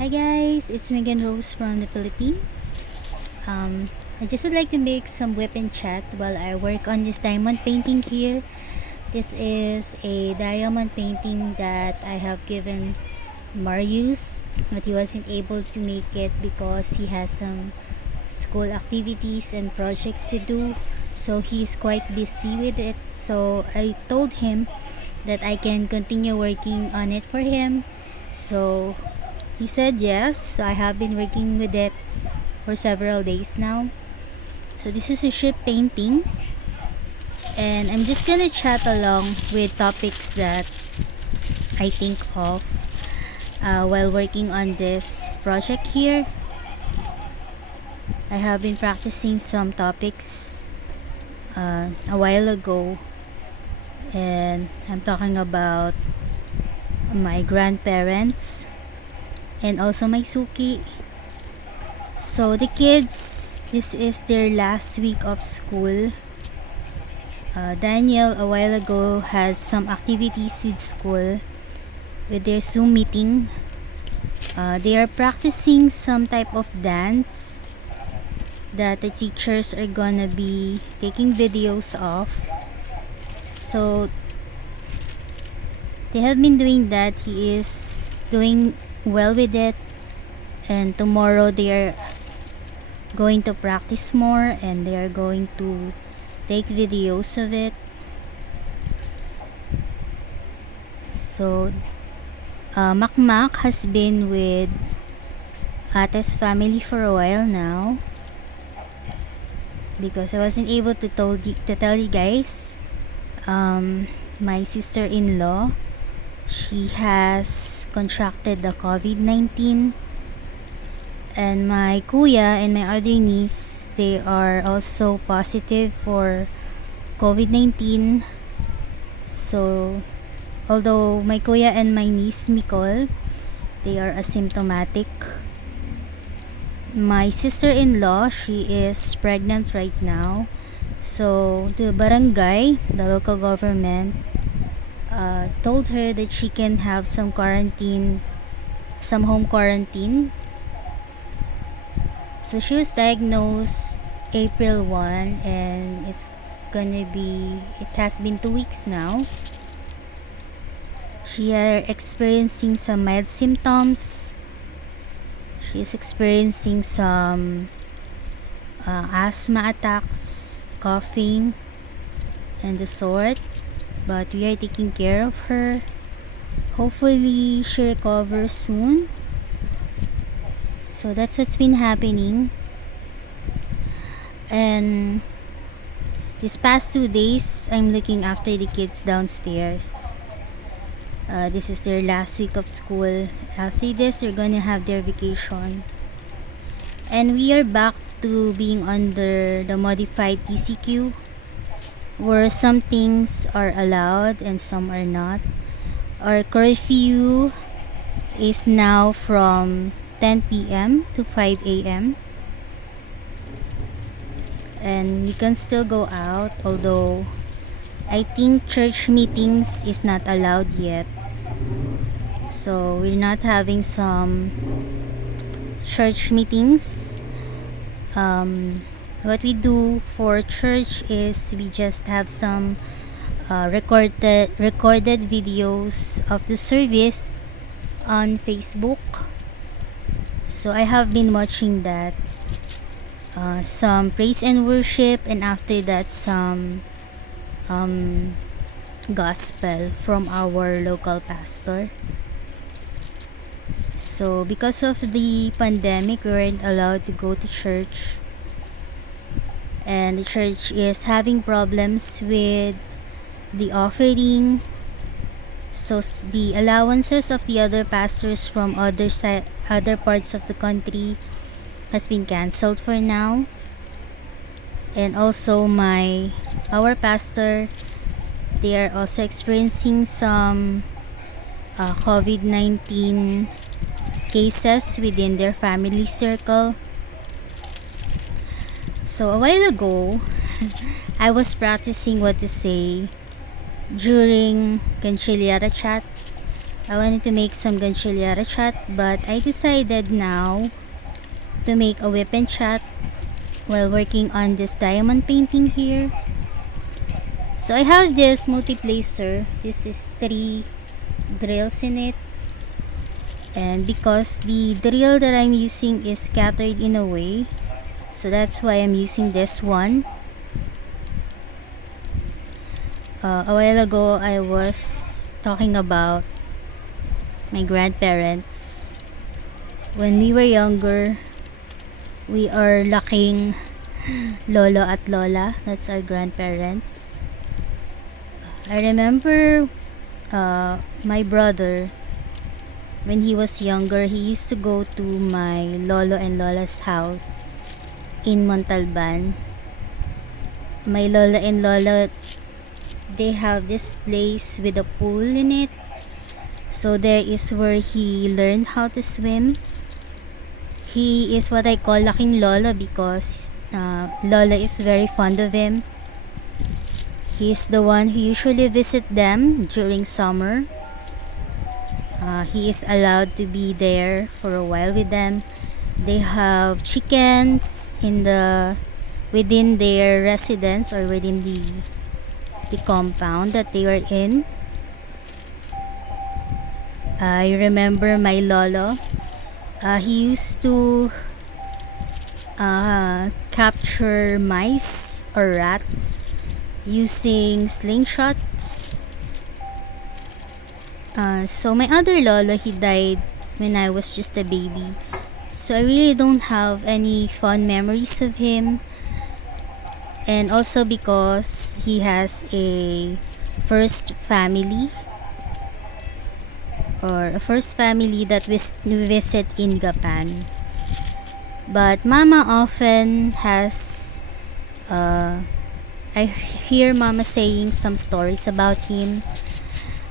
Hi guys, it's Megan Rose from the Philippines. I just would like to make some Wip Chat while I work on this diamond painting here. This is a diamond painting that I have given Marius, but he wasn't able to make it because he has some school activities and projects to do, so he's quite busy with it. So I told him that I can continue working on it for him. So he said yes. So I have been working with it for several days now. So this is a ship painting, and I'm just gonna chat along with topics that I think of while working on this project here. I have been practicing some topics a while ago, and I'm talking about my grandparents and also my Suki. So the kids, this is their last week of school. Daniel a while ago has some activities with school with their Zoom meeting. They are practicing some type of dance that the teachers are gonna be taking videos of. So they have been doing that. He is doing well with it, and tomorrow they are going to practice more and they are going to take videos of it. So Makmak has been with Ate's family for a while now, because I wasn't able to tell you guys. My sister-in-law, she has contracted the COVID-19, and my kuya and my other niece, they are also positive for COVID-19. So although my kuya and my niece Nicole, they are asymptomatic, my sister-in-law, she is pregnant right now. So the barangay, the local government, told her that she can have some quarantine, some home quarantine. So she was diagnosed April 1, and it has been 2 weeks now. She are experiencing some mild symptoms. She is experiencing some asthma attacks, coughing, and the sort. But we are taking care of her. Hopefully she recovers soon. So that's what's been happening. And these past 2 days, I'm looking after the kids downstairs. This is their last week of school. After this, they're gonna have their vacation. And we are back to being under the modified ECQ, where some things are allowed and some are not. Our curfew is now from 10 p.m. to 5 a.m. and we can still go out, although I think church meetings is not allowed yet. So we're not having some church meetings. What we do for church is we just have some recorded videos of the service on Facebook. So I have been watching that. Some praise and worship, and after that some gospel from our local pastor. So because of the pandemic, we weren't allowed to go to church, and the church is having problems with the offering. So the allowances of the other pastors from other parts of the country has been cancelled for now. And also our pastor, they are also experiencing some COVID-19 cases within their family circle. So a while ago, I was practicing what to say during gantsilyera chat. I wanted to make some gantsilyera chat, but I decided now to make a whip and chat while working on this diamond painting here. So I have this multi-placer. This is 3 drills in it, and because the drill that I'm using is scattered in a way, so that's why I'm using this one. A while ago I was talking about my grandparents. When we were younger, we are laking lolo at lola. That's our grandparents. I remember my brother, when he was younger, he used to go to my lolo and lola's house in Montalban. My lola and lola, they have this place with a pool in it. So there is where he learned how to swim. He is what I call laking lolo because lola is very fond of him. He's the one who usually visit them during summer. He is allowed to be there for a while with them. They have chickens within their residence or within the compound that they are in. I remember my lolo. He used to capture mice or rats using slingshots. So my other lolo, he died when I was just a baby. So I really don't have any fond memories of him. And also because he has a first family, or a first family that we visit in Japan. But mama often has I hear mama saying some stories about him.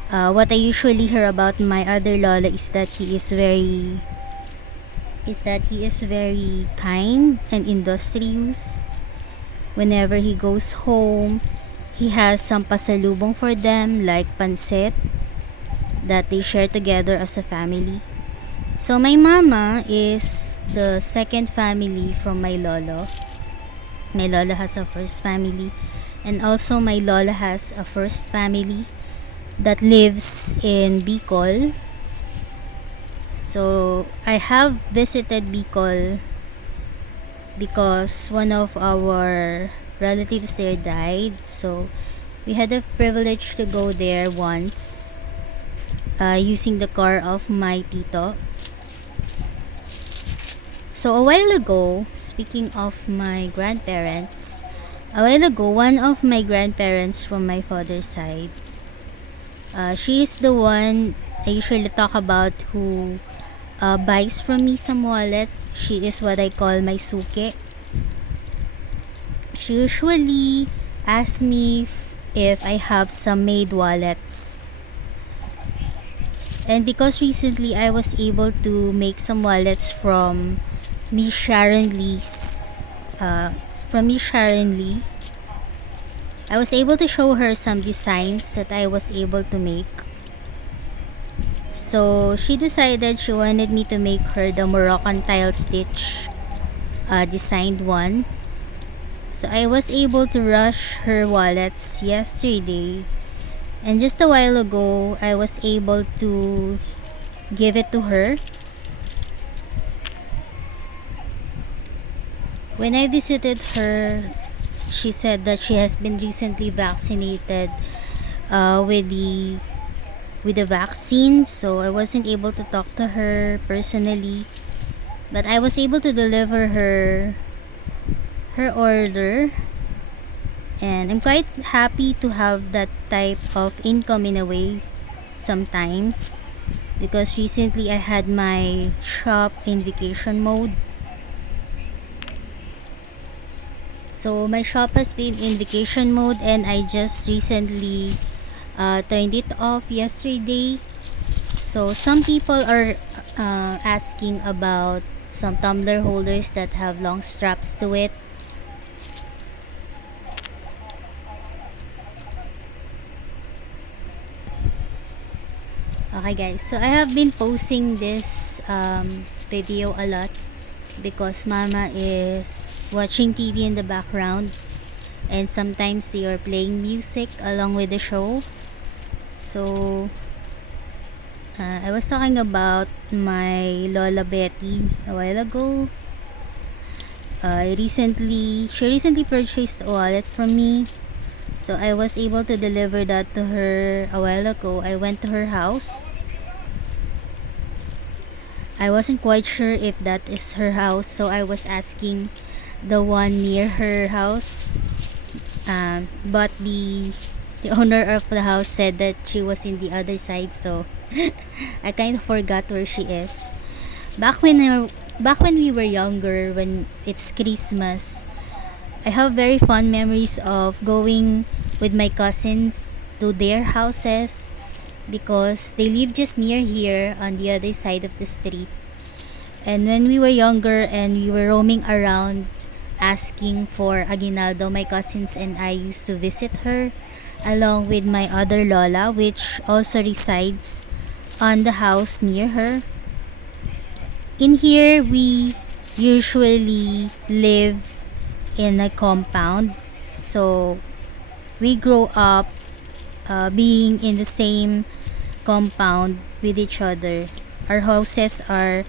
What I usually hear about my other lola is that he is very kind and industrious. Whenever he goes home, he has some pasalubong for them, like pancit, that they share together as a family. So my mama is the second family from my lolo. My lola has a first family, and also my lola has a first family that lives in Bicol. So I have visited Bicol because one of our relatives there died. So we had the privilege to go there once, using the car of my tito. So a while ago, speaking of my grandparents, one of my grandparents from my father's side, she is the one I usually talk about who buys from me some wallets. She is what I call my suke. She usually asks me if I have some made wallets. And because recently I was able to make some wallets from Miss Sharon Lee, I was able to show her some designs that I was able to make. So she decided she wanted me to make her the Moroccan tile stitch designed one. So I was able to rush her wallets yesterday, and just a while ago I was able to give it to her. When I visited her, she said that she has been recently vaccinated with the vaccine, so I wasn't able to talk to her personally, but I was able to deliver her order, and I'm quite happy to have that type of income in a way sometimes, because recently I had my shop in vacation mode. So my shop has been in vacation mode, and I just recently turned it off yesterday. So some people are asking about some tumbler holders that have long straps to it. Okay, Okay guys, so I have been posting this video a lot because mama is watching TV in the background and sometimes they are playing music along with the show. So I was talking about my Lola Betty a while ago. She recently purchased a wallet from me, so I was able to deliver that to her a while ago. I went to her house. I wasn't quite sure if that is her house, so I was asking the one near her house, but the owner of the house said that she was in the other side, so I kind of forgot where she is. Back when we were younger, when it's Christmas, I have very fond memories of going with my cousins to their houses because they live just near here on the other side of the street. And when we were younger and we were roaming around asking for aguinaldo, my cousins and I used to visit her along with my other Lola, which also resides on the house near her. In here, we usually live in a compound, so we grow up being in the same compound with each other. Our houses are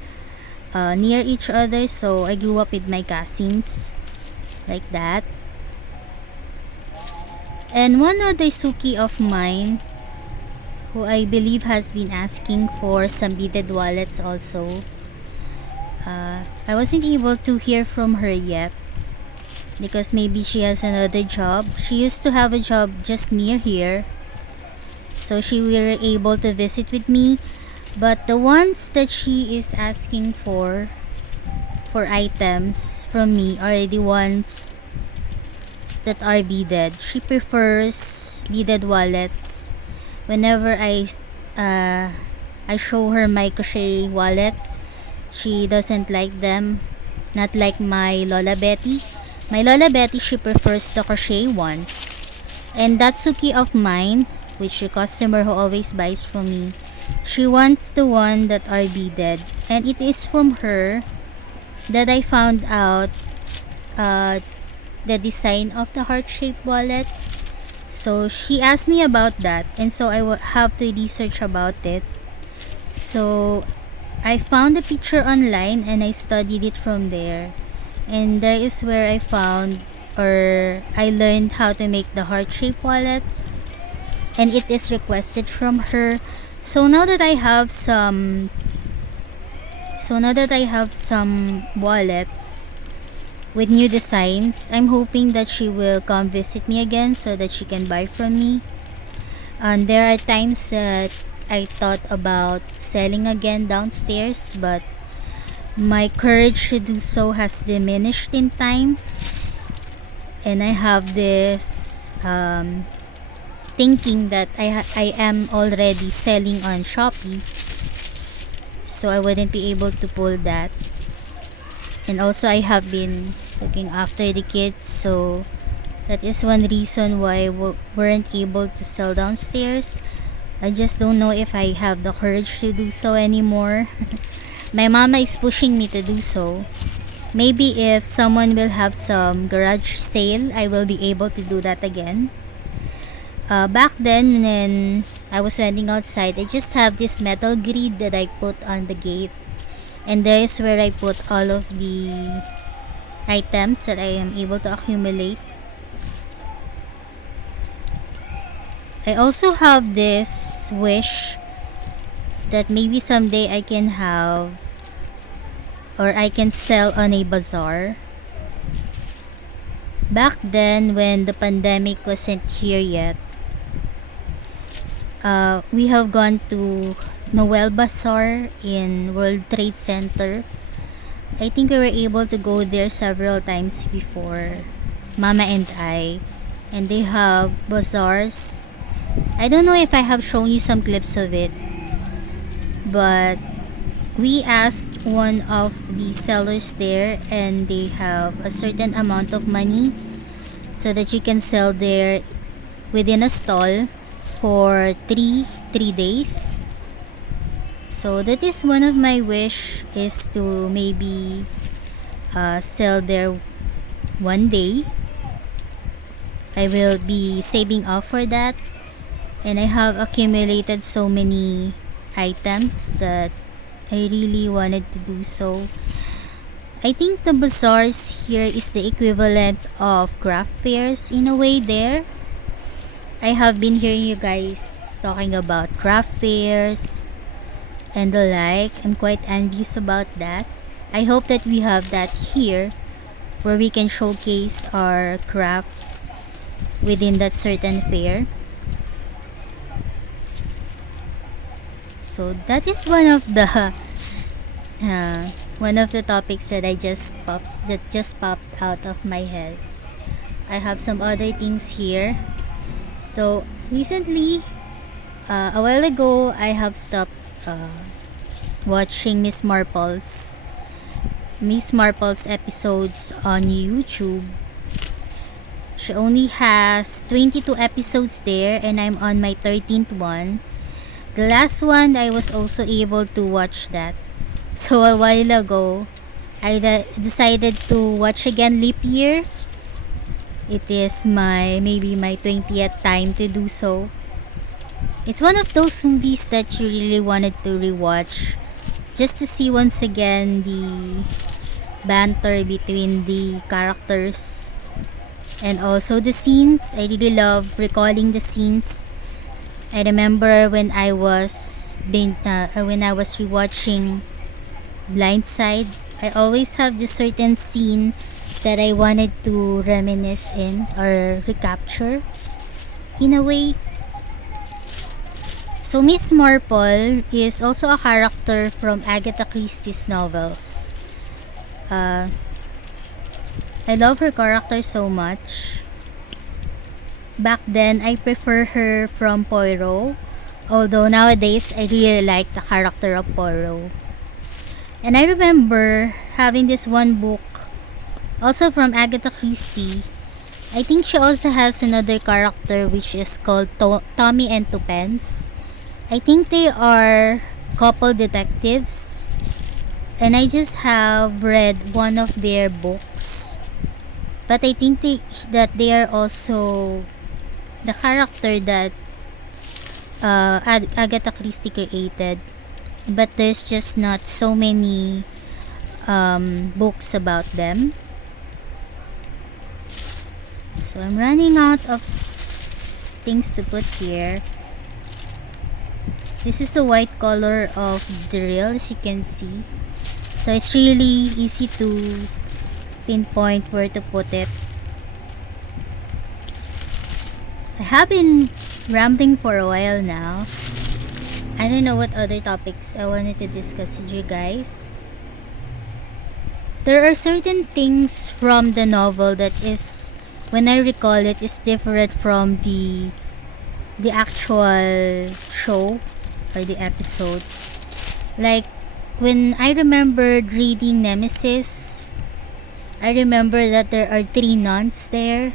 near each other, so I grew up with my cousins like that. And one other Suki of mine who I believe has been asking for some beaded wallets also. I wasn't able to hear from her yet because maybe she has another job. She used to have a job just near here, so she were able to visit with me. But the ones that she is asking for items from me are the ones that are beaded. She prefers beaded wallets. Whenever I show her my crochet wallets, she doesn't like them. Not like my Lola Betty. My Lola Betty, she prefers the crochet ones. And that Suki of mine, which the customer who always buys from me, she wants the one that are beaded. And it is from her that I found out the design of the heart-shaped wallet. So she asked me about that, and so I have to research about it. So I found a picture online and I studied it from there, and there is where I found, or I learned how to make the heart-shaped wallets, and it is requested from her. So now that I have some wallets with new designs, I'm hoping that she will come visit me again so that she can buy from me. And there are times that I thought about selling again downstairs, but my courage to do so has diminished in time, and I have this thinking that I am already selling on Shopee, so I wouldn't be able to pull that. And also I have been looking after the kids, so that is one reason why we weren't able to sell downstairs. I just don't know if I have the courage to do so anymore. My mama is pushing me to do so. Maybe if someone will have some garage sale, I will be able to do that again. Back then when I was waiting outside, I just have this metal grid that I put on the gate, and there is where I put all of the items that I am able to accumulate. I also have this wish that maybe someday I can have, or I can sell on a bazaar. Back then when the pandemic wasn't here yet, we have gone to Noel Bazaar in World Trade Center. I think we were able to go there several times before, Mama and I, and they have bazaars. I don't know if I have shown you some clips of it, but we asked one of the sellers there, and they have a certain amount of money so that you can sell there within a stall for three days. So that is one of my wish, is to maybe sell there one day. I will be saving up for that, and I have accumulated so many items that I really wanted to do so. I think the bazaars here is the equivalent of craft fairs in a way there. I have been hearing you guys talking about craft fairs and the like. I'm quite envious about that. I hope that we have that here, where we can showcase our crafts within that certain fair. So that is one of the topics that just popped out of my head. I have some other things here. So recently, a while ago, I have stopped watching Miss Marple's episodes on YouTube. She only has 22 episodes there, and I'm on my 13th one. The last one, I was also able to watch that. So a while ago, I decided to watch again Leap Year. It is maybe my 20th time to do so. It's one of those movies that you really wanted to rewatch, just to see once again the banter between the characters and also the scenes. I really love recalling the scenes. I remember when I was rewatching Blindside, I always have this certain scene that I wanted to reminisce in or recapture in a way. So Miss Marple is also a character from Agatha Christie's novels. I love her character so much. Back then, I prefer her from Poirot, although nowadays I really like the character of Poirot. And I remember having this one book, also from Agatha Christie. I think she also has another character which is called Tommy and Tuppence. I think they are couple detectives, and I just have read one of their books. But I think that they are also the character that Agatha Christie created. But there's just not so many books about them. So I'm running out of things to put here. This is the white color of the reel, as you can see. So it's really easy to pinpoint where to put it. I have been rambling for a while now. I don't know what other topics I wanted to discuss with you guys. There are certain things from the novel that is, when I recall it, is different from the actual show or the episode. Like when I remembered reading Nemesis, I remember that there are 3 nuns there,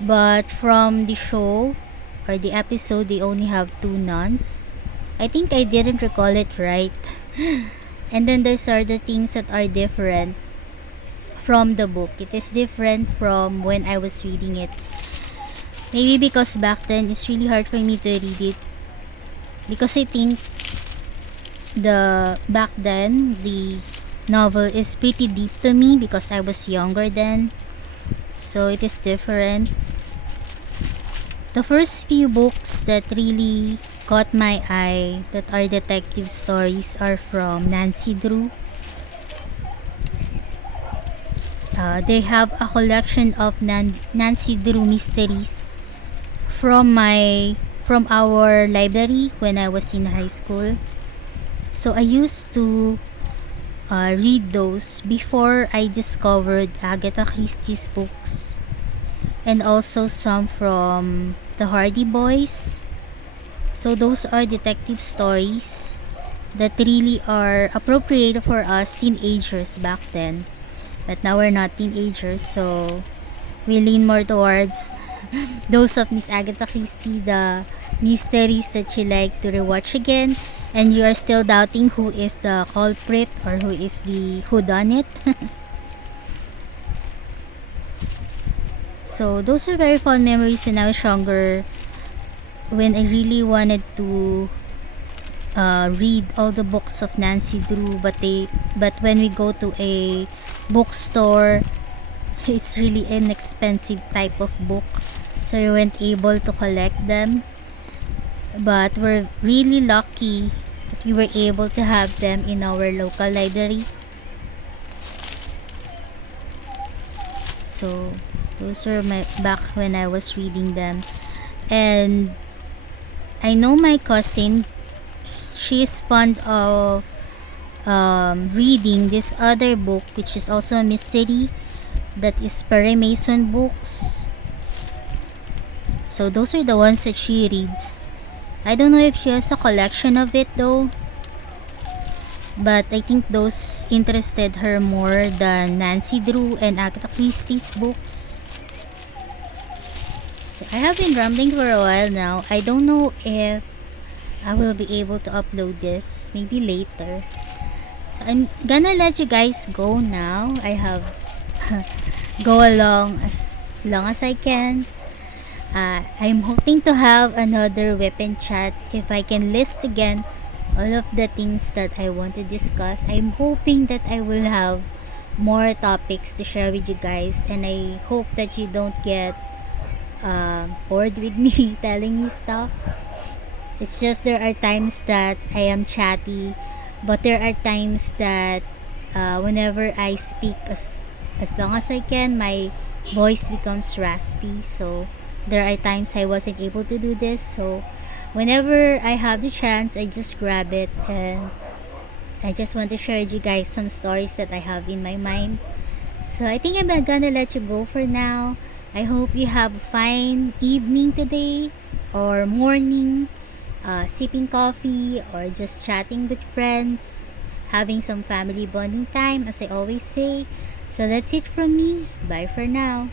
but from the show or the episode, they only have 2 nuns. I think I didn't recall it right. And then there's other things that are different from the book. It is different from when I was reading it. Maybe because back then it's really hard for me to read it, because I think back then the novel is pretty deep to me because I was younger then. So it is different. The first few books that really caught my eye that are detective stories are from Nancy Drew. They have a collection of Nancy Drew mysteries from our library when I was in high school. So I used to read those before I discovered Agatha Christie's books, and also some from the Hardy Boys. So those are detective stories that really are appropriate for us teenagers back then. But now we're not teenagers, so we lean more towards those of Miss Agatha Christie, the mysteries that she liked to rewatch again. and you are still doubting who is the culprit or who is the who done it. So those are very fond memories when I was younger, when I really wanted to read all the books of Nancy Drew, but when we go to a bookstore, it's really an expensive type of book, so we weren't able to collect them. But we're really lucky that we were able to have them in our local library. So those were my back when I was reading them. And I know my cousin, she is fond of reading this other book, which is also a mystery, that is Perry Mason books. So those are the ones that she reads. I don't know if she has a collection of it though, but I think those interested her more than Nancy Drew and Agatha Christie's books. So I have been rambling for a while now. I don't know if I will be able to upload this, maybe later. So I'm gonna let you guys go now. I have go along as long as I can. I'm hoping to have another Wip Chat if I can list again all of the things that I want to discuss. I'm hoping that I will have more topics to share with you guys, and I hope that you don't get bored with me telling you stuff. It's just there are times that I am chatty, but there are times that whenever I speak as long as I can, my voice becomes raspy. So there are times I wasn't able to do this. So whenever I have the chance, I just grab it, and I just want to share with you guys some stories that I have in my mind. So I think I'm gonna let you go for now. I hope you have a fine evening today or morning, sipping coffee or just chatting with friends, having some family bonding time, as I always say. So that's it from me. Bye for now.